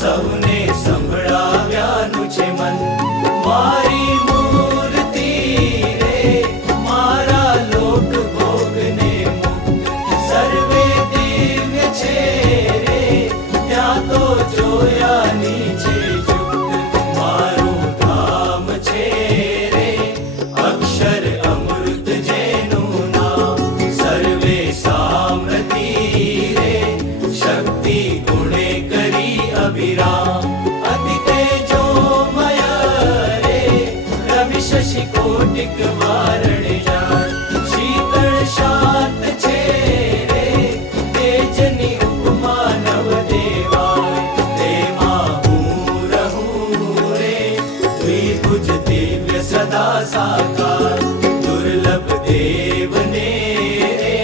સૌને સંભળાવ્યાનું છે મન. મારી મૂર્તિ રે મારા લોક ભોગને મુક્ત, સર્વે દિવ્ય છે રે ત્યાં તો જોયાની છે યુક્ત. મારું ધામ છે રે અક્ષર અમૃત જેનું નામ, સર્વે સામ્રતિ રે શક્તિ ગુણે કરી અભિરામ. અતિ તેજોમય રે રવિ શશિ કોટિક વારણ જાત, શીતળ શાંત છે રે તેજની ઉપમા નવ દેવાય. તેમાં હું રહું રે દ્વિભુજ દિવ્ય સદા સાકાર, દુર્લભ દેવને રે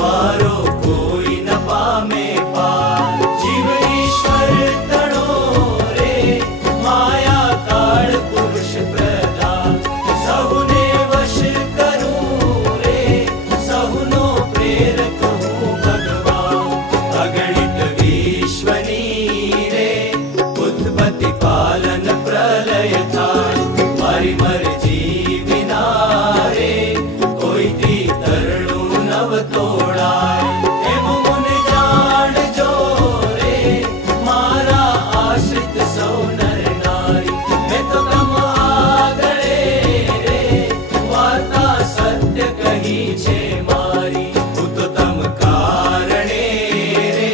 મારો કોઈ ન પામે પાર. જીવ ઈશ્વર તણો રે માયા કાળ પુરુષ પ્રધાન, સહુને વશ કરું રે સહુનો પ્રેરક હું ભગવાન. અગણિત વિશ્વની રે ઉત્પત્તિ પાલન પ્રલય થાય, મારી મરજી વિના રે કોઈથી તરણું નવ તોડાય. એમ મને જાણજો રે મારા આશ્રિત સૌ નર નારી, મેં તો તમ આગળે રે વાર્તા સત્ય કહી છે મારી. હું તો તમ કારણે રે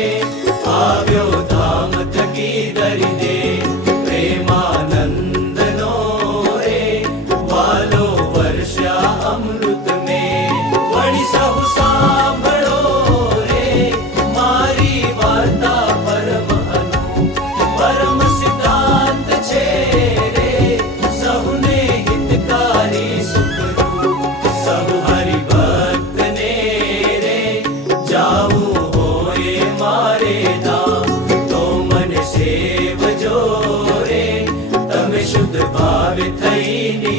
આવ્યો ધામ થકી ધરી દે, પ્રેમાનંદનો રે વાલો વર્ષા અમૃત મેં. વળી સહુ સાંભળો રે મારી વાર્તા પરમ અનુ, પરમ સિદ્ધાંત છે રે સહુને હિતકારી સુખરૂપ. સહુ હરિભક્તને રે જાવું હોય મારે ધામ, તો મને સેવજો રે તમે શુદ્ધ ભાવે થઈને